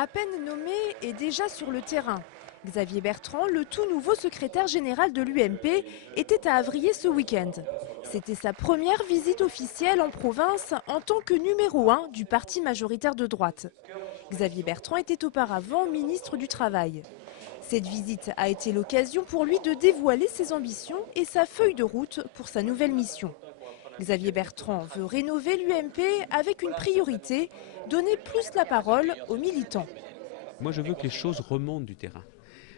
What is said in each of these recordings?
À peine nommé et déjà sur le terrain. Xavier Bertrand, le tout nouveau secrétaire général de l'UMP, était à Avrier ce week-end. C'était sa première visite officielle en province en tant que numéro 1 du parti majoritaire de droite. Xavier Bertrand était auparavant ministre du Travail. Cette visite a été l'occasion pour lui de dévoiler ses ambitions et sa feuille de route pour sa nouvelle mission. Xavier Bertrand veut rénover l'UMP avec une priorité, donner plus la parole aux militants. Moi, je veux que les choses remontent du terrain.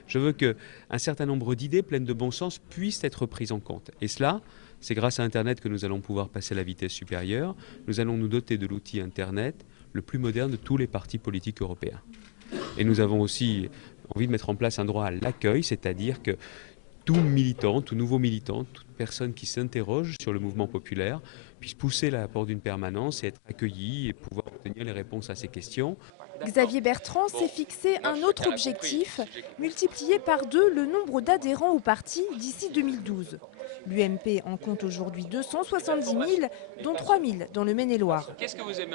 Je veux qu'un certain nombre d'idées pleines de bon sens puissent être prises en compte. Et cela, c'est grâce à Internet que nous allons pouvoir passer à la vitesse supérieure. Nous allons nous doter de l'outil Internet le plus moderne de tous les partis politiques européens. Et nous avons aussi envie de mettre en place un droit à l'accueil, c'est-à-dire que tout militant, tout nouveau militant, toute personne qui s'interroge sur le mouvement populaire puisse pousser la porte d'une permanence et être accueilli et pouvoir obtenir les réponses à ses questions. Xavier Bertrand s'est fixé un autre objectif, multiplier par 2 le nombre d'adhérents au parti d'ici 2012. L'UMP en compte aujourd'hui 270 000, dont 3 000 dans le Maine-et-Loire.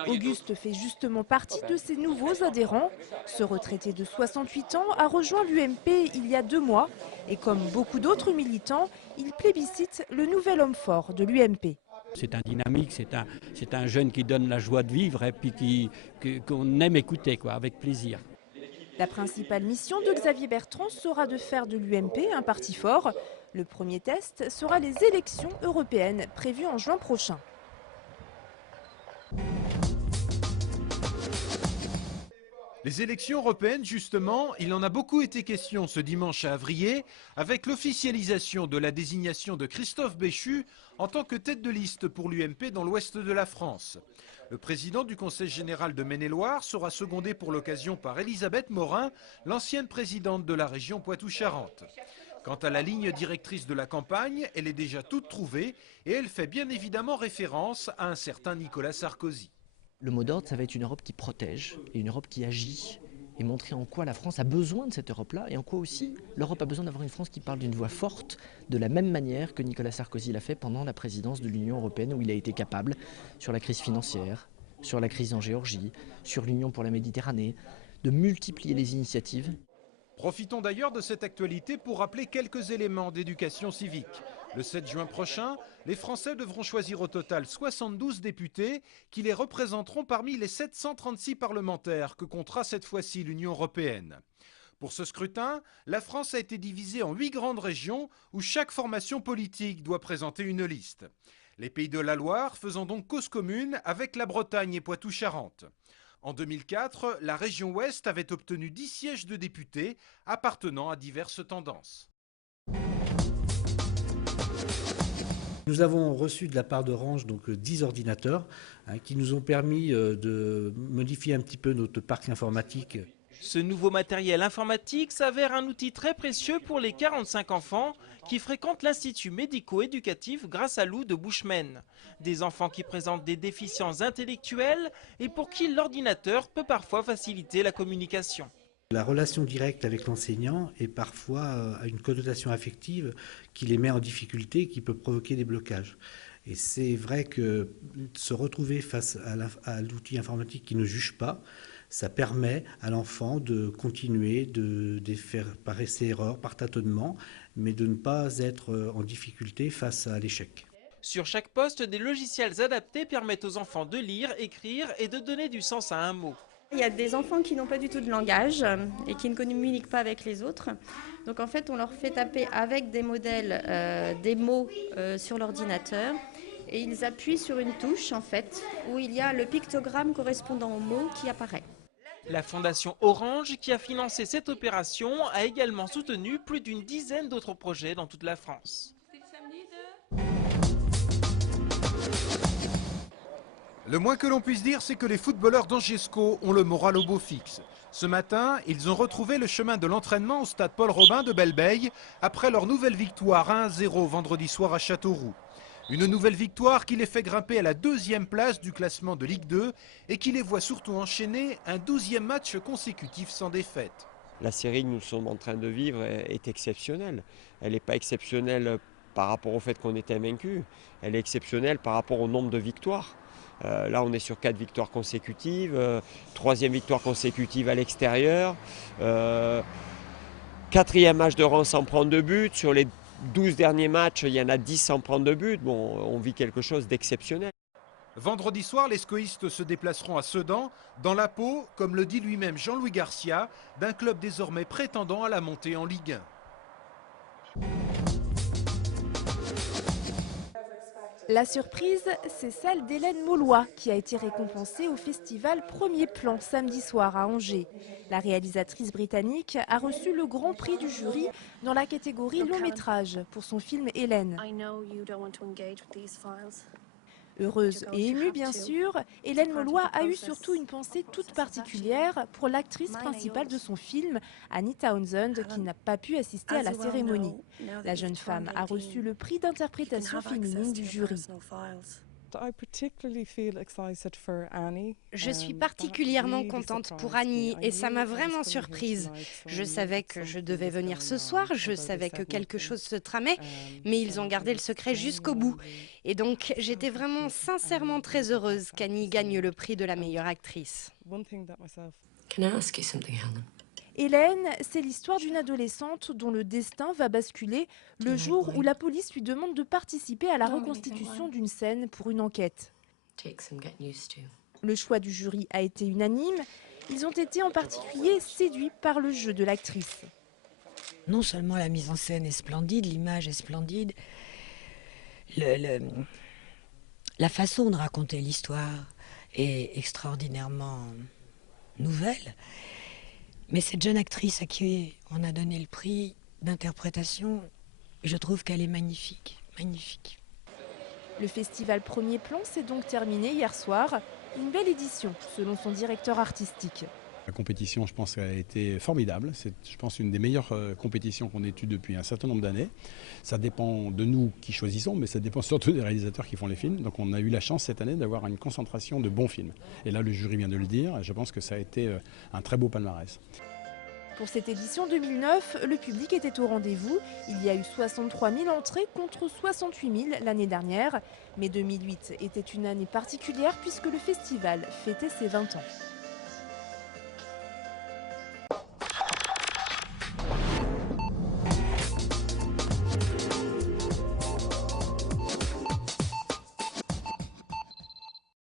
Auguste fait justement partie de ces nouveaux adhérents. Ce retraité de 68 ans a rejoint l'UMP il y a 2 mois et comme beaucoup d'autres militants, il plébiscite le nouvel homme fort de l'UMP. C'est un dynamique, c'est un jeune qui donne la joie de vivre et puis qu'on aime écouter avec plaisir. La principale mission de Xavier Bertrand sera de faire de l'UMP un parti fort. Le premier test sera les élections européennes prévues en juin prochain. Les élections européennes, justement, il en a beaucoup été question ce dimanche à Avrier, avec l'officialisation de la désignation de Christophe Béchu en tant que tête de liste pour l'UMP dans l'ouest de la France. Le président du Conseil général de Maine-et-Loire sera secondé pour l'occasion par Elisabeth Morin, l'ancienne présidente de la région Poitou-Charentes. Quant à la ligne directrice de la campagne, elle est déjà toute trouvée et elle fait bien évidemment référence à un certain Nicolas Sarkozy. Le mot d'ordre, ça va être une Europe qui protège et une Europe qui agit et montrer en quoi la France a besoin de cette Europe-là et en quoi aussi l'Europe a besoin d'avoir une France qui parle d'une voix forte de la même manière que Nicolas Sarkozy l'a fait pendant la présidence de l'Union européenne où il a été capable sur la crise financière, sur la crise en Géorgie, sur l'Union pour la Méditerranée, de multiplier les initiatives. Profitons d'ailleurs de cette actualité pour rappeler quelques éléments d'éducation civique. Le 7 juin prochain, les Français devront choisir au total 72 députés qui les représenteront parmi les 736 parlementaires que comptera cette fois-ci l'Union européenne. Pour ce scrutin, la France a été divisée en 8 grandes régions où chaque formation politique doit présenter une liste. Les Pays de la Loire faisant donc cause commune avec la Bretagne et Poitou-Charentes. En 2004, la région Ouest avait obtenu 10 sièges de députés appartenant à diverses tendances. Nous avons reçu de la part d'Orange 10 ordinateurs qui nous ont permis de modifier un petit peu notre parc informatique. Ce nouveau matériel informatique s'avère un outil très précieux pour les 45 enfants qui fréquentent l'Institut médico-éducatif Grâce à Loup de Bushman. Des enfants qui présentent des déficiences intellectuelles et pour qui l'ordinateur peut parfois faciliter la communication. La relation directe avec l'enseignant est parfois à une connotation affective qui les met en difficulté, qui peut provoquer des blocages. Et c'est vrai que se retrouver face à l'outil informatique qui ne juge pas, ça permet à l'enfant de continuer, de faire par essai-erreur, par tâtonnement, mais de ne pas être en difficulté face à l'échec. Sur chaque poste, des logiciels adaptés permettent aux enfants de lire, écrire et de donner du sens à un mot. Il y a des enfants qui n'ont pas du tout de langage et qui ne communiquent pas avec les autres. Donc en fait, on leur fait taper avec des modèles des mots sur l'ordinateur et ils appuient sur une touche en fait où il y a le pictogramme correspondant au mot qui apparaît. La Fondation Orange, qui a financé cette opération, a également soutenu plus d'une dizaine d'autres projets dans toute la France. Le moins que l'on puisse dire, c'est que les footballeurs d'Angesco ont le moral au beau fixe. Ce matin, ils ont retrouvé le chemin de l'entraînement au stade Paul Robin de Belleveille après leur nouvelle victoire 1-0 vendredi soir à Châteauroux. Une nouvelle victoire qui les fait grimper à la 2e place du classement de Ligue 2 et qui les voit surtout enchaîner un 12e match consécutif sans défaite. La série que nous sommes en train de vivre est exceptionnelle. Elle n'est pas exceptionnelle par rapport au fait qu'on était vaincu, elle est exceptionnelle par rapport au nombre de victoires. Là, on est sur 4 victoires consécutives, 3e victoire consécutive à l'extérieur, 4e match de rang sans prendre de but. Sur les 12 derniers matchs, il y en a 10 sans prendre de but. Bon, on vit quelque chose d'exceptionnel. Vendredi soir, les scoïstes se déplaceront à Sedan, dans la peau, comme le dit lui-même Jean-Louis Garcia, d'un club désormais prétendant à la montée en Ligue 1. La surprise, c'est celle d'Hélène Maulois, qui a été récompensée au festival Premier Plan samedi soir à Angers. La réalisatrice britannique a reçu le grand prix du jury dans la catégorie long métrage pour son film Hélène. Heureuse et émue bien sûr, Hélène Maulois a eu surtout une pensée toute particulière pour l'actrice principale de son film, Annie Townsend, qui n'a pas pu assister à la cérémonie. La jeune femme a reçu le prix d'interprétation féminine du jury. Je suis particulièrement contente pour Annie et ça m'a vraiment surprise. Je savais que je devais venir ce soir, je savais que quelque chose se tramait, mais ils ont gardé le secret jusqu'au bout. Et donc j'étais vraiment sincèrement très heureuse qu'Annie gagne le prix de la meilleure actrice. Hélène, c'est l'histoire d'une adolescente dont le destin va basculer le jour où la police lui demande de participer à la reconstitution d'une scène pour une enquête. Le choix du jury a été unanime. Ils ont été en particulier séduits par le jeu de l'actrice. Non seulement la mise en scène est splendide, l'image est splendide, la façon de raconter l'histoire est extraordinairement nouvelle. Mais cette jeune actrice à qui on a donné le prix d'interprétation, je trouve qu'elle est magnifique, magnifique. Le festival Premier Plan s'est donc terminé hier soir. Une belle édition, selon son directeur artistique. La compétition, je pense, a été formidable. C'est, je pense, une des meilleures compétitions qu'on ait eues depuis un certain nombre d'années. Ça dépend de nous qui choisissons, mais ça dépend surtout des réalisateurs qui font les films. Donc on a eu la chance cette année d'avoir une concentration de bons films. Et là, le jury vient de le dire. Je pense que ça a été un très beau palmarès. Pour cette édition 2009, le public était au rendez-vous. Il y a eu 63 000 entrées contre 68 000 l'année dernière. Mais 2008 était une année particulière puisque le festival fêtait ses 20 ans.